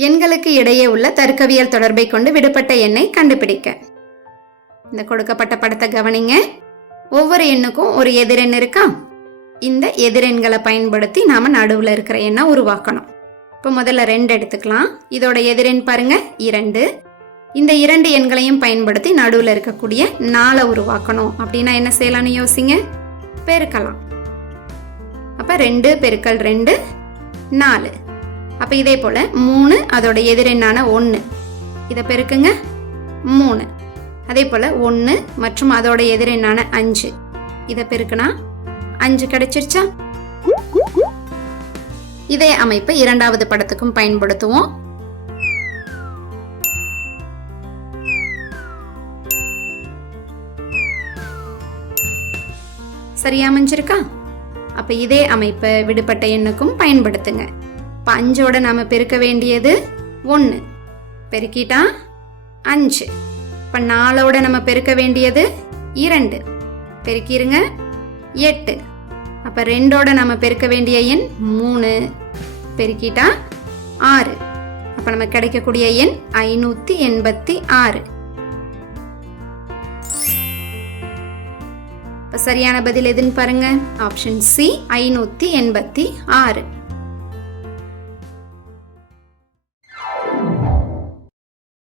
எண்களுக்கு இடையே உள்ள தர்க்கவியல் தொடர்பை கொண்டு விடுபட்ட எண்ணை கண்டுபிடிக்க. இந்த கொடுக்கப்பட்ட படத்தை கவனிங்க. ஒவ்வொரு எண்ணுக்கும் ஒரு எதிரெண் இருக்கா? இந்த எதிரெண்களை பயன்படுத்தி நாம நடுவில் இருக்கிற எண்ணை உருவாக்கணும். இப்போ முதல்ல ரெண்டு எடுத்துக்கலாம். இதோட எதிரெண் பாருங்க. இரண்டு. இந்த இரண்டு எண்களையும் பயன்படுத்தி நடுவில் இருக்கக்கூடிய நாளை உருவாக்கணும். அப்படின்னா என்ன செய்யலாம்னு யோசிங்க? பெருக்கலாம். அப்போ ரெண்டு பெருக்கல் ரெண்டு நாலு. அப்போ இதே போல் மூணு அதோட எதிரெண்ணான ஒன்று இதை பெருக்குங்க. மூணு. அதே போல் ஒன்று மற்றும் அதோட எதிரெண்ணான அஞ்சு. இதை பெருக்குனா அஞ்சு கிடைச்சிருச்சா? இதே அமைப்பை இரண்டாவது படத்துக்கும் பயன்படுத்துவோம். சரியா அமைஞ்சிருக்கா? அப்ப இதே அமைப்பை விடுபட்ட எண்ணுக்கும் பயன்படுத்துங்க. இப்போ அஞ்சோட நாம பெருக்க வேண்டியது ஒன்று பெருக்கிட்டா அஞ்சு. இப்போ நாலோட நம்ம பெருக்க வேண்டியது இரண்டு. பெருக்கிருங்க எட்டு. அப்போ ரெண்டோட நம்ம பெருக்க வேண்டிய எண் மூணு. பெருக்கிட்டா ஆறு. அப்போ நம்ம கிடைக்கக்கூடிய எண் ஐநூற்றி எண்பத்தி ஆறு. இப்போ சரியான பதில் எதுன்னு பாருங்க. ஆப்ஷன் சி ஐநூற்றி எண்பத்தி ஆறு.